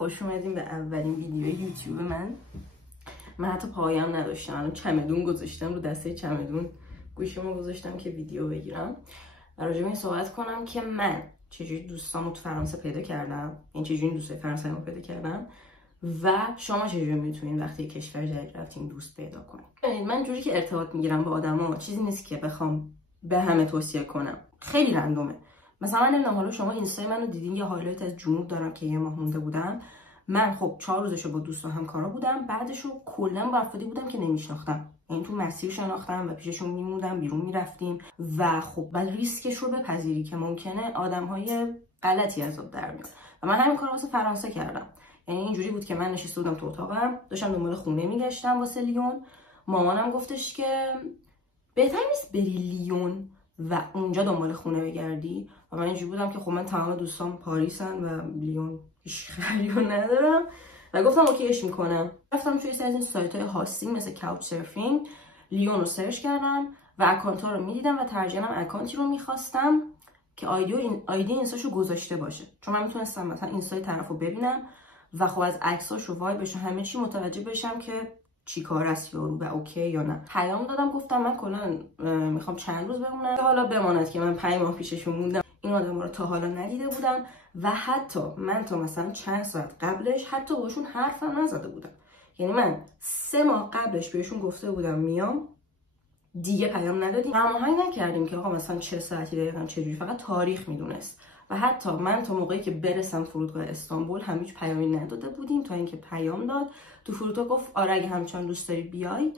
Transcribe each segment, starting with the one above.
خوش اومدیم به اولین ویدیو یوتیوب من حتی پایم نداشتم، الان چمدون گذاشتم رو دسته چمدون گوشیمو گذاشتم که ویدیو بگیرم و راجع به این صحبت کنم که من چجوری دوستامو تو فرانسه پیدا کردم، این چجوری دوستای فرانسه رو پیدا کردم و شما چجوری میتونین وقتی کشور جدید رفتین دوست پیدا کنین. ببینید من جوری که ارتباط میگیرم با آدما چیزی نیست که بخوام به همه توصیه کنم، خیلی رندومه. مثلا من نمیدونم حالا شما اینستای منو دیدین یه هایلایت از جنوب دارم که یه ماه مونده بودم. من خب 4 روزشو با دوست و همکارا بودم، بعدشو کلا با افرادی بودم که نمیشناختم، یعنی تو مسیر شناختم و پیششون میموندم، بیرون میرفتیم و خب بعد ریسکش رو بپذیری که ممکنه آدمهای غلطی از آب در بیان و من همین کارو واسه فرانسه کردم. یعنی اینجوری بود که من نشسته بودم تو اتاقم، داشتم دنبال خونه میگشتم واسه لیون. مامانم گفتش که بهتر نیست بری لیون و اونجا دنبال خونه بگردی و من اینجوری بودم که خب من تمام دوستام پاریسن و لیون هیچ خبری ندارم و گفتم اوکیش میکنم. رفتم توی سری از این سایت‌های هاستینگ مثل کاوچ سرفینگ، لیون رو سرچ کردم و اکانت‌ها رو میدیدم و ترجیحاً اکانتی رو میخواستم که آیدی اینستاشو گذاشته باشه، چون من میتونستم مثلا اینستای طرفو ببینم و خب از عکساش و وایبش و همه چی متوجه بشم که چی کار است یارو و اوکی یا نه. پیام دادم گفتم من کلا میخوام چند روز بمونم، حالا بماند که من 5 ماه پیششون موندم، این آدما رو تا حالا ندیده بودم و حتی من تا مثلا چند ساعت قبلش حتی باشون حرفم نزده بودم. یعنی من 3 ماه قبلش بهشون گفته بودم میام، دیگه پیام ندادیم، هماهنگ نکردیم که آقا مثلا چه ساعتی دقیقاً چجوری، فقط تاریخ میدونست و حتی من تا موقعی که برسم فرودگاه استانبول هیچ پیامی نداده بودیم تا اینکه پیام داد تو فرودگاه، گفت آره اگه همچنان دوست داری بیای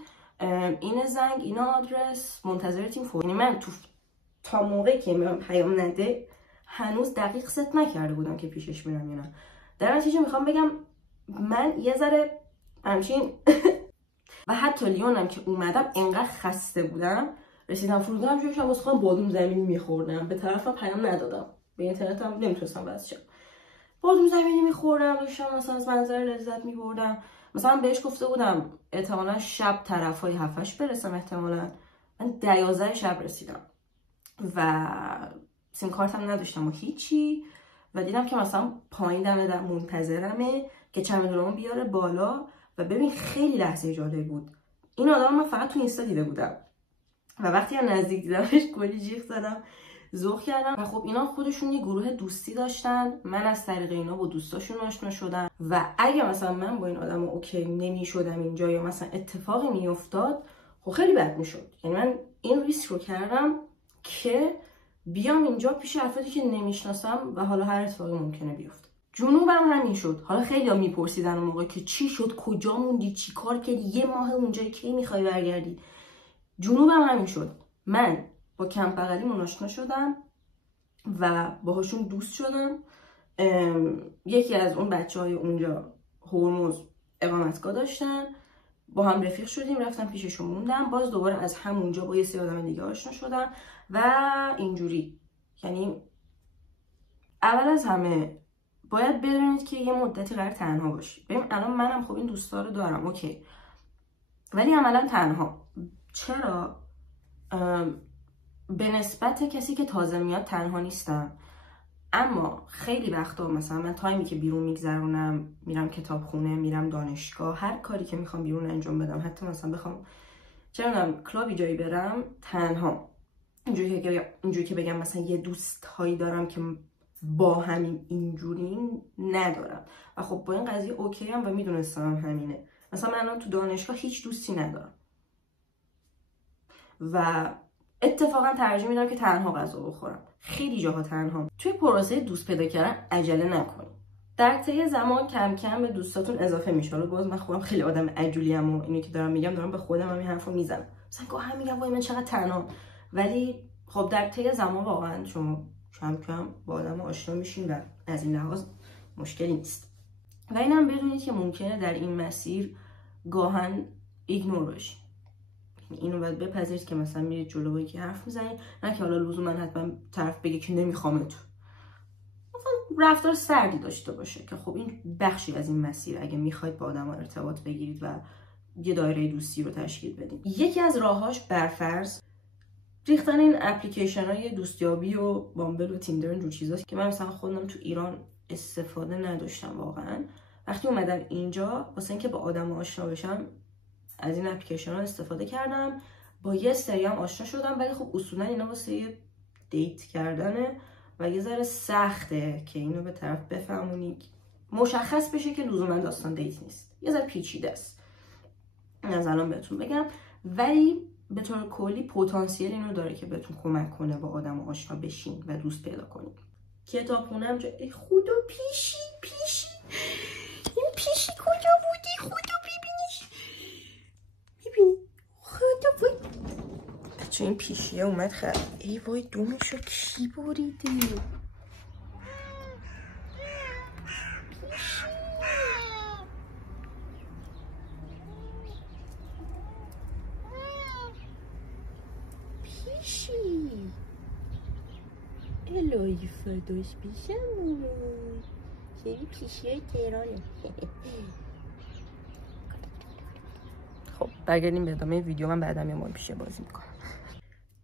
این زنگ، این آدرس، منتظرتیم فوری. یعنی من تا موقعی که من پیام نده هنوز دقیق ست نکرده بودم که پیشش میرم یا نه. در نتیجه میخوام بگم من یه ذره همچین و حتی لیونم که اومدم انقدر خسته بودم، رسیدم فرودگاه همجوری که واسه خودم بادوم زمینی میخوردم، به طرفم پیام ندادم، به اینترنت هم نمیتونستم وصل شم، بادوم زمینی میخوردم، داشتم مثلا از منظر لذت میبردم. مثلا بهش گفته بودم احتمالاً شب طرفای 7-8 برسم، احتمالاً من 11 شب رسیدم و سیم کارتم نداشتم و هیچی و دیدم که مثلا پایین دم منتظرمه که چمدونمو بیاره بالا و ببین خیلی لحظه جالب بود. این آدم من فقط تو اینستا دیده بودم و وقتی از نزدیک دیدمش کلی جیغ زدم، ذوق کردم و خب اینا خودشون یه گروه دوستی داشتن، من از طریق اینا با دوستاشون آشنا شدم و اگه مثلا من با این آدم اوکی نمیشدم اینجا یا مثلا اتفاقی میافتاد خب خیلی بد میشد. یعنی من این ریسک رو کردم که بیام اینجا پیش افرادی که نمیشناسم و حالا هر اتفاقی ممکنه بیفته. جنوبم همین شد. حالا خیلی‌ها میپرسیدن اون موقع که چی شد، کجا موندی، چی کار کردی، یه ماه اونجا کی میخوای برگردی. جنوبم همین شد. من با کمپ بغلیمون آشنا شدم و باهاشون دوست شدم. یکی از اون بچه‌های اونجا هرمز اقامتگاه داشتن، با هم رفیق شدیم، رفتم پیششون موندم، باز دوباره از همونجا با یه سری آدم دیگه آشنا شدم و اینجوری. یعنی اول از همه باید بدونید که یه مدتی قرار تنها باشی. ببین الان منم خب این دوستا رو دارم اوکی، ولی عملا تنها. چرا؟ به نسبت کسی که تازه میاد تنها نیستم، اما خیلی وقتا مثلا من تایمی که بیرون میگذرونم، میرم کتابخونه، میرم دانشگاه، هر کاری که میخوام بیرون انجام بدم، حتی مثلا بخوام چه میدونم کلابی جایی برم، تنها. اینجوری که بگم مثلا یه دوست هایی دارم که با همین اینجوری ندارم و خب با این قضیه اوکی هم و میدونستم همینه. مثلا من الان تو دانشگاه هیچ دوستی ندارم و اتفاقا ترجیح میدم که تنها غذا بخورم. خیلی جاها تنها. توی پروسه دوست پیدا کردن عجله نکنید. در طی زمان کم کم به دوستاتون اضافه میشه. حالا باز من خودم خیلی آدم عجولیم و اینو که دارم میگم دارم به خودم همین حرفو میزنم. مثلا گاهی میگم وای من چقدر تنها، ولی خب در طی زمان واقعا شما کم کم با آدم آشنا میشین و از این لحاظ مشکلی نیست. و اینم بدونید که ممکنه در این مسیر گاهن ایگنور بشین. اینو باید بپذیرید که مثلا میرید جلو با یکی حرف میزنید، نه که حالا لزوما حتما طرف بگه که نمیخوامت، مثلا رفتار سردی داشته باشه که خب این بخشی از این مسیر اگه میخواید با آدم ارتباط بگیرید و یه دایره دوستی رو تشکیل بدید. یکی از راهاش برفرض ریختن این اپلیکیشن های دوستیابی و بامبل و تیندر و جور چیزاست که من مثلا خودم تو ایران استفاده نداشتم واقعا وقتی اومدم اینجا واسه اینکه با آدم آشنا بشم از این اپلیکیشن ها استفاده کردم، با یه سری هم آشنا شدم، ولی خب اصولا اینا واسه یه دیت کردنه و یه ذره سخته که اینو به طرف بفهمونی مشخص بشه که لزوما داستان دیت نیست، یه ذره پیچیده است از الان بهتون بگم، ولی به طور کلی پتانسیل اینو داره که بهتون کمک کنه با آدم آشنا بشین و دوست پیدا کنید. کتابخونه هم ای خدا پیشی این پیشی کجا بودی؟ خدا ببینیش، ببین خدا وای بچه این پیشیه اومد خرد. ای وای دومشو کی بریده؟ پیشی الهی فداش پیشمون خیلی پیشی های تهرانه. خب برگردیم به ادامه ویدیو. من بعدم یه مورد پیشی بازی میکنم.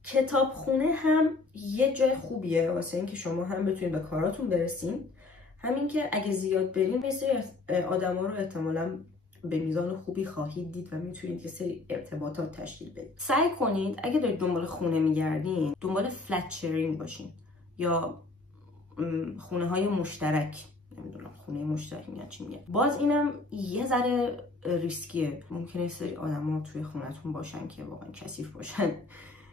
کتابخونه هم یه جای خوبیه واسه اینکه شما هم بتونید به کاراتون برسین، همین که اگه زیاد برین یه سری آدما رو احتمالاً به میزان خوبی خواهید دید و میتونید یه سری ارتباطات تشکیل بدید. سعی کنید اگه دارید دنبال خونه میگردین دنبال فلت شیرینگ باشین یا خونه های مشترک. نمیدونم خونه مشترک میگن چی میگن. باز اینم یه ذره ریسکیه، ممکنه یه سری آدما توی خونتون باشن که واقعا کثیف باشن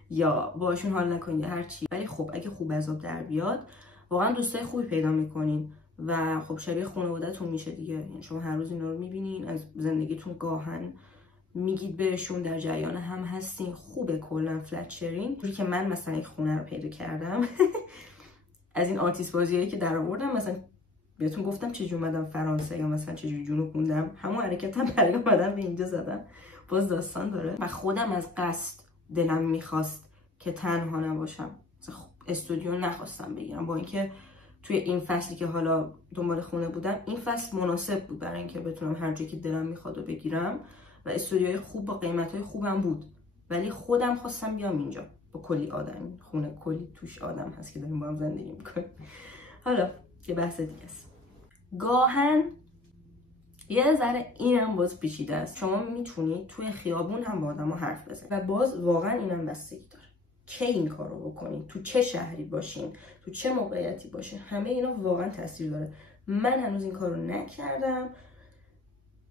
یا باشون حال نکنید یا هر چی، ولی خب اگه خوب از آب در بیاد واقعا دوستای خوبی پیدا میکنین و خب شبیه خانواده‌تون میشه دیگه. یعنی شما هر روز اینا رو میبینین، از زندگیتون گاهن میگید بهشون، در جریان هم هستین. خوبه کلا فلت شیرینگ. جوری که من مثلا یک خونه رو پیدا کردم از این آرتیست بازیایی که در آوردم، مثلا بهتون گفتم چجوری اومدم فرانسه یا مثلا چجوری جنوب موندم، همون حرکتم برای اومدن به اینجا زدم. باز داستان داره و خودم از قصد دلم میخواست که تنها نباشم، استودیو نخواستم بگیرم، با اینکه توی این فصلی که حالا دنبال خونه بودم این فصل مناسب بود برای اینکه بتونم هر جایی که دلم میخواد و بگیرم و استودیوهای خوب با قیمتهای خوبم بود، ولی خودم خواستم بیام اینجا با کلی آدم. خونه کلی توش آدم هست که داریم با هم زندگی میکنیم. حالا یه بحث دیگه است. گاهن یه ذره اینم باز پیچیده است. شما میتونید توی خیابون هم با آدما حرف بزنید و باز واقعا اینم بستگی داره که این کارو بکنید، تو چه شهری باشین، تو چه موقعیتی باشین. همه اینا واقعا تاثیر داره. من هنوز این کارو نکردم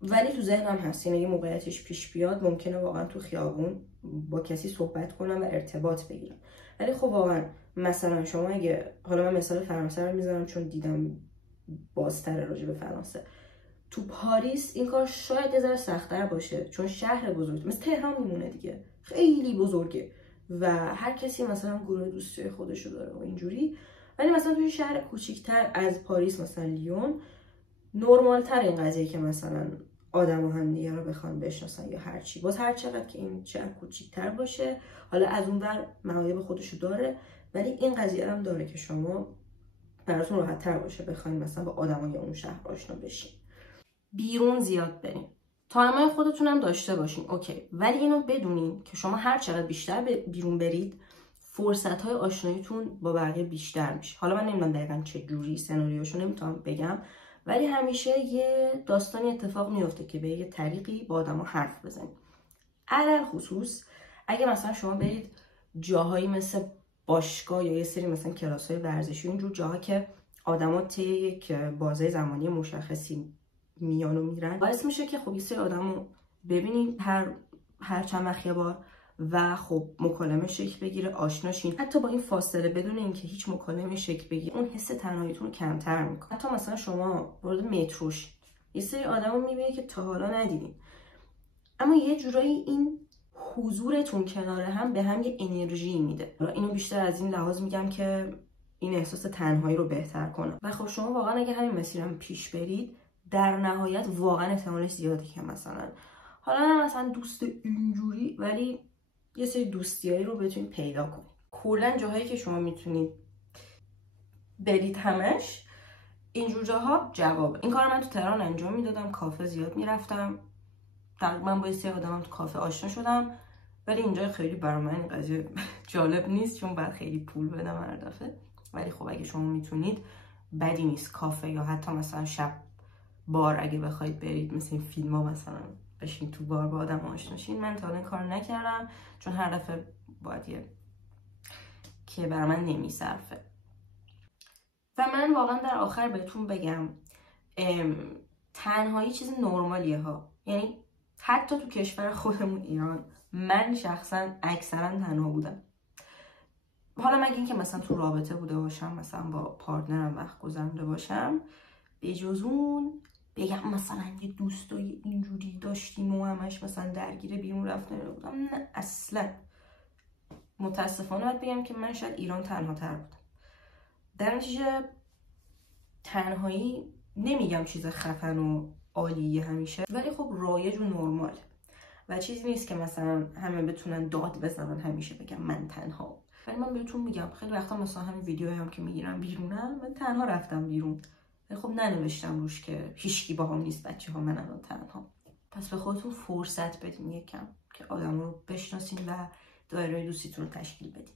ولی تو ذهنم هست، یعنی اگه موقعیتش پیش بیاد ممکنه واقعا تو خیابون با کسی صحبت کنم و ارتباط بگیرم. ولی خب واقعا مثلا شما اگه، حالا من مثال فرانسه رو میذارم چون دیدم بازتر راجع به فرانسه، تو پاریس این کار شاید یه ذره سخت‌تر باشه چون شهر بزرگ مثل تهران میمونه دیگه، خیلی بزرگه و هر کسی مثلا گروه دوستی خودشو داره و اینجوری. ولی مثلا توی شهر کوچیک‌تر از پاریس مثلا لیون نرمال‌تر این قضیه که مثلا آدم و هم دیگه رو بخوان بشناسن یا هر چی. باز هر چقدر که این شهر کوچیک‌تر باشه، حالا از اون ور معایب خودشو داره، ولی این قضیه هم داره که شما براتون راحت‌تر باشه بخواید مثلا با آدمای اون شهر آشنا بشین. بیرون زیاد برین، تایمای خودتون هم داشته باشین اوکی، ولی اینو بدونین که شما هر چقدر بیشتر بیرون برید فرصت‌های آشناییتون با بقیه بیشتر میشه. حالا من نمیدونم دقیقاً چه جوری سناریوشو نمیتونم بگم، ولی همیشه یه داستانی اتفاق میفته که به یه طریقی با آدما حرف بزنید. علل خصوص اگه مثلا شما برید جاهایی مثل باشگاه یا یه سری مثلا کلاس‌های ورزشی، اینجور جاها که آدما طی یک بازه زمانی مشخصی میان و میرن، باعث میشه که خب یه سری آدمو ببینید هر چند وقت یه بار و خب مکالمه شکل بگیره، آشنا شین. حتی با این فاصله بدون اینکه هیچ مکالمه شکل بگیره اون حس تنهاییتون رو کمتر میکنه. حتی مثلا شما وارد متروش یه سری آدمو میبینید که تا حالا ندیدین، اما یه جورایی این حضورتون کنار هم به هم یه انرژی میده. اینو بیشتر از این لحاظ میگم که این احساس تنهایی رو بهتر کنه. و خب شما واقعا اگه همین مسیرم پیش برید در نهایت واقعا احتمالش زیاده که مثلا حالا نه مثلا دوست اینجوری، ولی یه سری دوستیایی رو بتونید پیدا کنید. کلا جاهایی که شما میتونید برید همش اینجور جاها جوابه. این کار من تو تهران انجام میدادم، کافه زیاد میرفتم، تقریبا با یه سری آدم تو کافه آشنا شدم، ولی اینجا خیلی برای من این قضیه جالب نیست چون باید خیلی پول بدم هر دفعه. ولی خب اگه شما میتونید بدی نیست کافه یا حتی مثلا شب بار اگه بخواید برید مثل این فیلم ها مثلا بشین تو بار با آدم آشنا شین. من تا الان کار نکردم چون هر دفعه باید یه که برای من نمیصرفه. و من واقعا در آخر بهتون بگم تنهایی چیز نرمالیه ها. یعنی حتی تو کشور خودمون ایران من شخصا اکثرا تنها بودم. حالا مگه اینکه مثلا تو رابطه بوده باشم، مثلا با پارتنرم وقت گذرونده باشم، به جز اون بگم مثلا یه دوستای اینجوری داشتیم و همش مثلا درگیر بیرون رفتن بودم، نه اصلا. متاسفانه باید بگم که من شاید ایران تنها تر بودم. در نتیجه تنهایی نمیگم چیز خفن و عالیه همیشه، ولی خب رایج و نرمال و چیزی نیست که مثلا همه بتونن داد بزنن همیشه بگم من تنها. ولی من بهتون میگم خیلی وقتا مثلا همین ویدیوهایی هم که میگیرم بیرونم، من تنها رفتم بیرون ولی خب ننوشتم روش که هیچکی باهام نیست، بچه‌ها من الان تنها. پس به خودتون فرصت بدین یکم که آدم رو بشناسین و دایره دوستیتون رو تشکیل بدین.